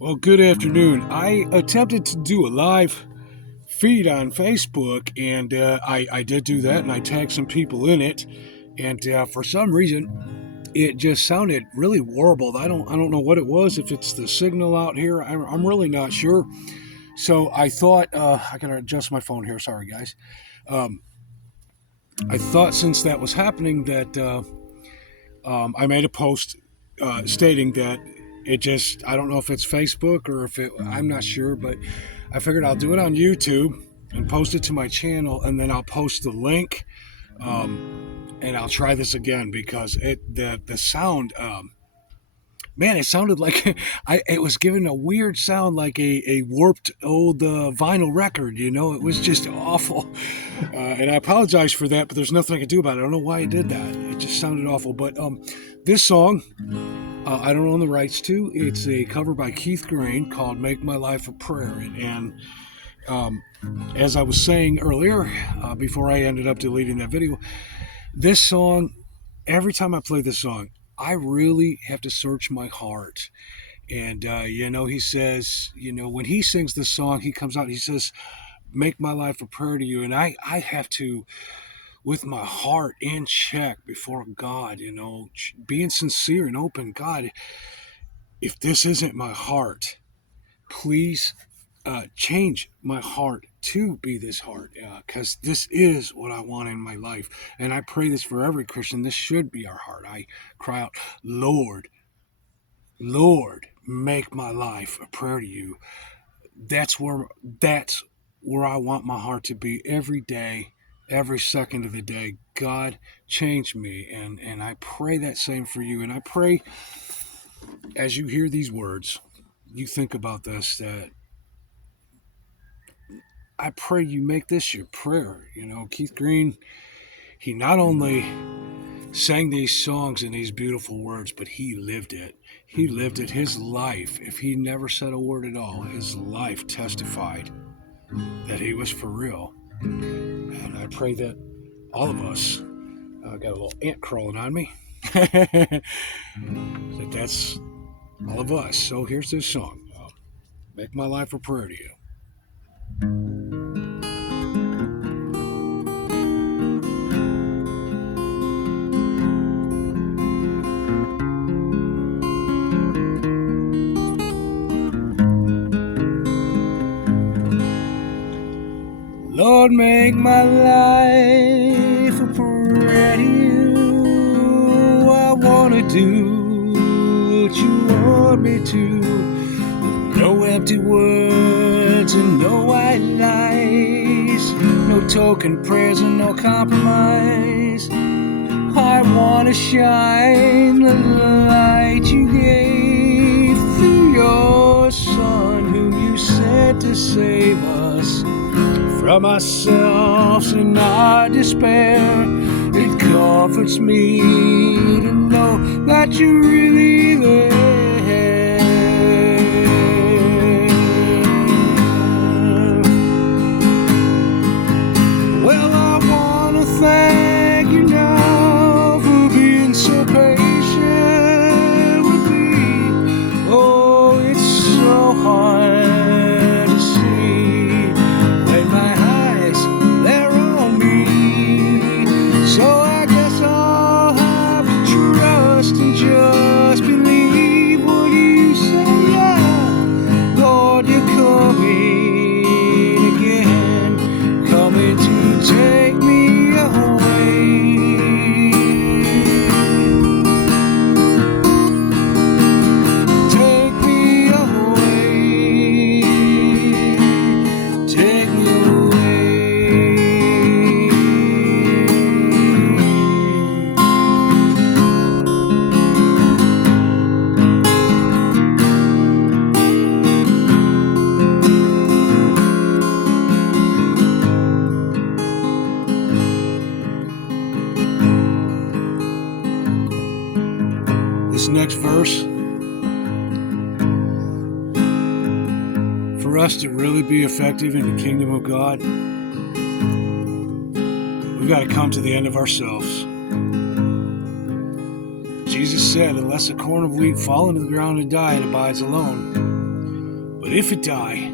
Well, good afternoon. I attempted to do a live feed on Facebook, and I did do that, and I tagged some people in it. And for some reason, it just sounded really warbled. I don't know what it was. If it's the signal out here, I'm really not sure. So I thought I gotta adjust my phone here. Sorry, guys. Um, I thought since that was happening that I made a post stating that it just, I don't know if it's Facebook or if I'm not sure, but I figured I'll do it on YouTube and post it to my channel, and then I'll post the link, and I'll try this again because the sound, man, it sounded like it was giving a weird sound, like a warped old vinyl record. It was just awful, and I apologize for that, but there's nothing I can do about it. I don't know why I did that. It just sounded awful. But this song, I don't own the rights to. It's a cover by Keith Green called "Make My Life a Prayer," and as I was saying earlier, before I ended up deleting that video, this song, every time I play this song, I really have to search my heart. And, he says, when he sings this song, he comes out, he says, "Make my life a prayer to you." And I have to, with my heart in check before God, being sincere and open. God, if this isn't my heart, please change my heart to be this heart, because this is what I want in my life. And I pray this for every Christian. This should be our heart. I cry out, Lord, Lord, make my life a prayer to you. That's where I want my heart to be every day, every second of the day. God, change me. And I pray that same for you. And I pray as you hear these words, you think about this, that I pray you make this your prayer. Keith Green, he not only sang these songs in these beautiful words, but he lived it. He lived it. His life, if he never said a word at all, his life testified that he was for real. And I pray that all of us, got a little ant crawling on me, that's all of us. So here's this song, "Make My Life a Prayer to You." Lord, make my life a prayer to you. I want to do what you want me to. No empty words and no white lies. No token prayers and no compromise. I want to shine the light you gave through your Son, whom you sent to save us from ourselves and our despair. It comforts me to know that you're really there. Well, I want to thank you now for being so patient with me. Oh, it's so hard to see when my eyes, they're on me. So I guess I'll have to trust and just believe what you say. Yeah, Lord, you're coming again, coming to take me away. Take me away. Take me away. This next verse, for us to really be effective in the kingdom of God, we've got to come to the end of ourselves. Jesus said, unless a corn of wheat fall into the ground and die, it abides alone. but if it die,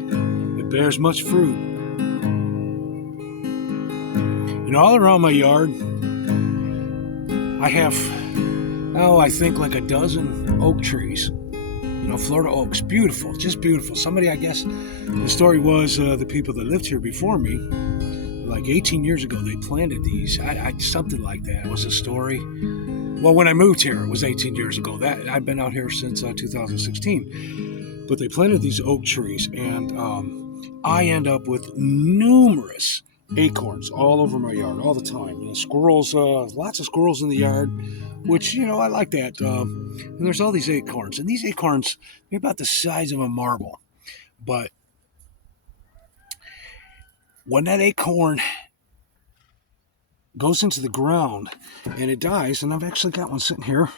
it bears much fruit. And all around my yard, I have, I think like a dozen oak trees. Florida oaks, beautiful, just beautiful. Somebody, I guess, the story was the people that lived here before me, like 18 years ago, they planted these. Something like that. It was a story. Well, when I moved here, it was 18 years ago. That I've been out here since 2016. But they planted these oak trees, and I end up with numerous acorns all over my yard all the time. Squirrels, lots of squirrels in the yard, which, I like that. And there's all these acorns, and these acorns, they're about the size of a marble. But when that acorn goes into the ground and it dies, and I've actually got one sitting here,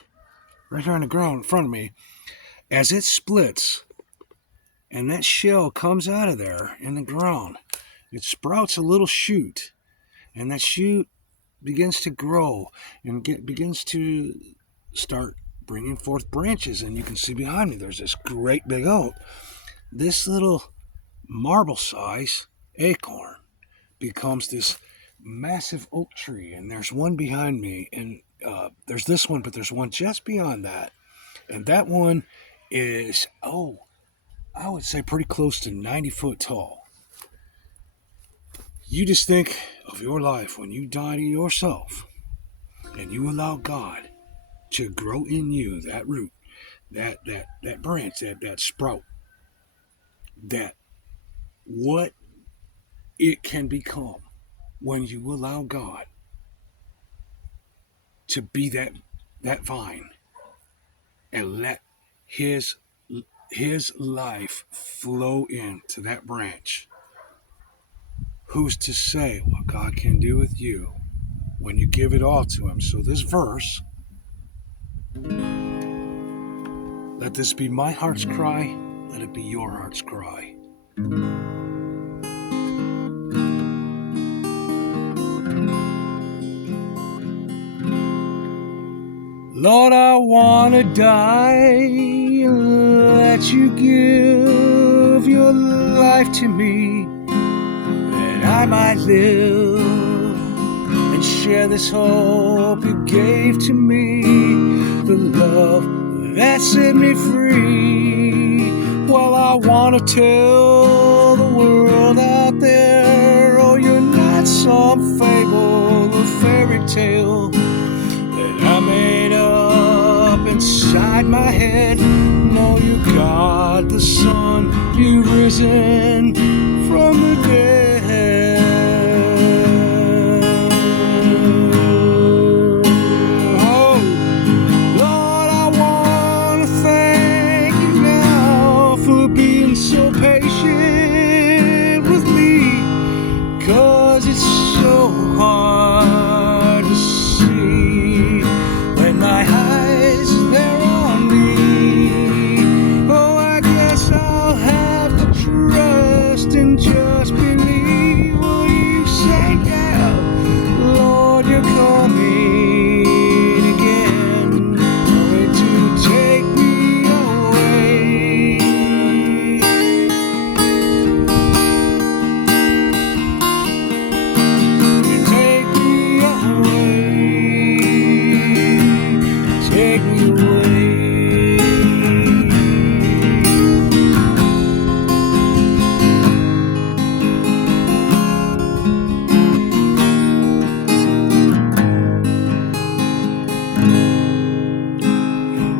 right here on the ground in front of me, as it splits and that shell comes out of there in the ground, it sprouts a little shoot, and that shoot begins to grow and begins to start bringing forth branches. And you can see behind me, there's this great big oak. This little marble size acorn becomes this massive oak tree, and there's one behind me, and there's this one, but there's one just beyond that, and that one is, I would say pretty close to 90 foot tall. You just think of your life when you die to yourself and you allow God to grow in you that root, that branch, that sprout, that what it can become when you allow God to be that vine and let his life flow into that branch. Who's to say what God can do with you when you give it all to him? So this verse, let this be my heart's cry, let it be your heart's cry. Lord, I want to die and let you give your life to me, that I might live and share this hope you gave to me, the love that set me free. Well, I want to tell the world out there, oh, you're not some fable or fairy tale that I made up inside my head. No, you God the Son, you risen from the dead. Oh, Lord, I want to thank you now for being so patient with me, 'cause it's so hard to see when my eyes they're on me. Oh, I guess I'll have to trust and just believe what you say now. Lord, you're coming again, coming to take me away. Take me away.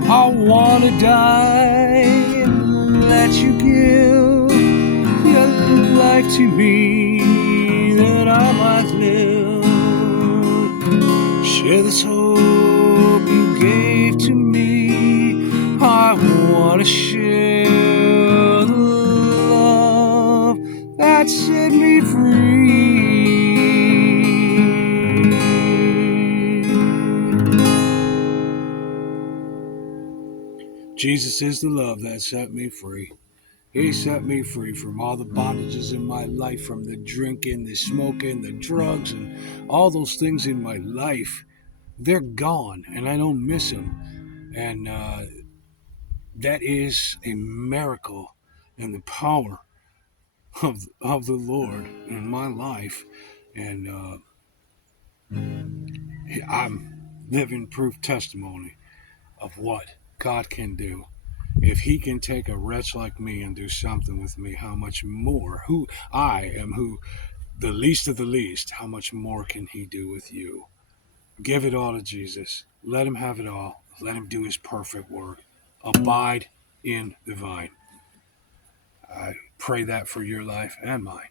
I want to die and let you give your life to me, that I might live, share this hope you gave to me. I want to share the love that set me free. Jesus is the love that set me free. He set me free from all the bondages in my life, from the drinking, the smoking, the drugs, and all those things in my life. They're gone, and I don't miss them. And that is a miracle and the power of the Lord in my life. And I'm living proof testimony of what God can do. If he can take a wretch like me and do something with me, how much more, who I am, who the least of the least, how much more can he do with you? Give it all to Jesus. Let him have it all. Let him do his perfect work. Abide in the vine. I pray that for your life and mine.